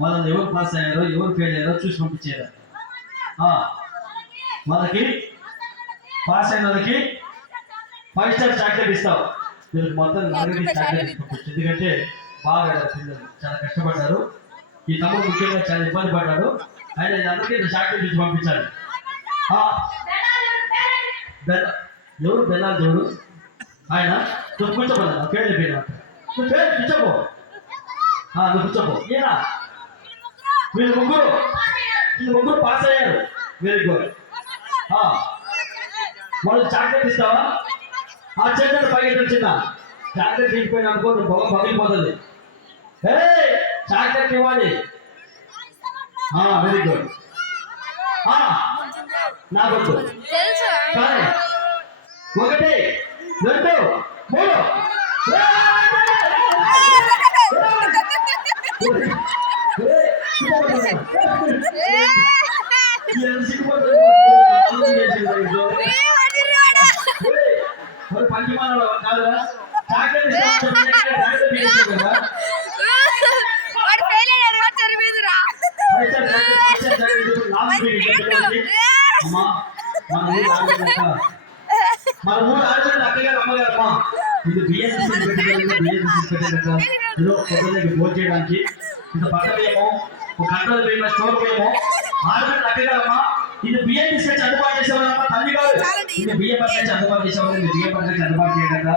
వాళ్ళని ఎవరు పాస్ అయ్యారో ఎవరు ఫెయిల్ అయ్యారో చూసి పంపించారు. వాళ్ళకి పాస్ అయిన వాళ్ళకి 5 స్టార్ చాక్లెట్ ఇస్తావు. వీళ్ళకి మొత్తం 4 చాక్లెట్ పంపించు. ఎందుకంటే బాగా పిల్లలు చాలా కష్టపడ్డారు. ఈ తమ్ముడు ముఖ్యంగా చాలా ఇబ్బంది పడ్డాడు. ఆయన అందరికీ చాక్లెట్ ఇచ్చి పంపించాలి. ఎవరు బెల్లాలు దేవుడు ఆయన నువ్వు కూర్చోబోదా ఫెయిల్ అయిపోయినా నువ్వు ఫెయిల్ కూర్చోబో. నువ్వు కూర్చోబో. ఏనా వీళ్ళు ముగ్గురు పాస్ అయ్యారు. Very good. వాళ్ళు చాక్లెట్ ఇస్తావా? ఆ చెట్టు పైకి చిన్న చాక్లెట్ తీసిపోయిన అనుకో పొగ పగిలిపోతుంది. చాక్లెట్ ఇవ్వాలి. Very good. నాకొద్దు. 1 2 3 పంచమాల కాదురా చాక్లెట్ మన ఊరు ఆడపిల్లలు అక్కగారు అమ్మగారమ్మా ఇది బియ్యం పొద్దున్నకి భోజనం చేయడానికి ఇంత బట్టలేమో ఒక గంటలు పోయిన స్టోర్ పోయేమో ఆడపిల్లలు అక్కగారమ్మా ఇది బియ్యం తీసుకొచ్చి అందుబాటు చేసేవాళ్ళమ్మా. తల్లి కాదు ఇది బియ్యం పట్టుకొచ్చి అందుబాటు చేసేవాళ్ళు. బియ్యం పట్టుకొచ్చి అందుబాటు చేయడం